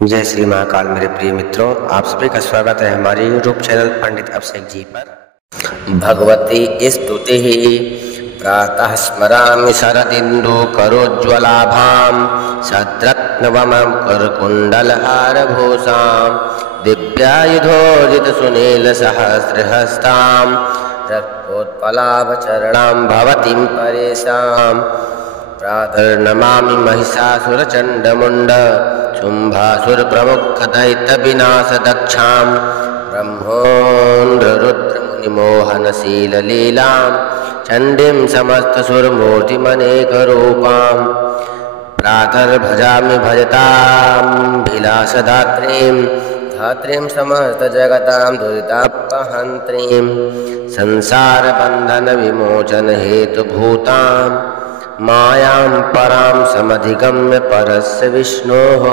जय श्री महाकाल। मेरे प्रिय मित्रों, आप सभी का स्वागत है हमारे यूट्यूब चैनल पंडित अभिषेक जी पर। भगवती स्तुति प्रातः स्मरामि शरदिन्दु करोज्ज्वलाभां सद्रत्नवमं करकुण्डलहारभूषां दिव्यायुधोजितसुनीलसहस्रहस्तां रक्तोत्पलाभचरणां भवतीं परेशां प्रातर्नमामि महिषासुरचण्डमुण्ड शुम्भासुरप्रमुखदैत्यविनाशदक्षां ब्रह्मोन्द्ररुद्रमुनिमोहनशीललीलां चण्डीं समस्तसुरमूर्तिमनेकरूपां प्रातर्भजामि भजतां विलासदात्रीं धात्रीं समस्तजगतां दुरितापहन्त्रीं संसारबन्धनविमोचनहेतुभूतां मायां परां समधिगम्य परस्य विष्णोः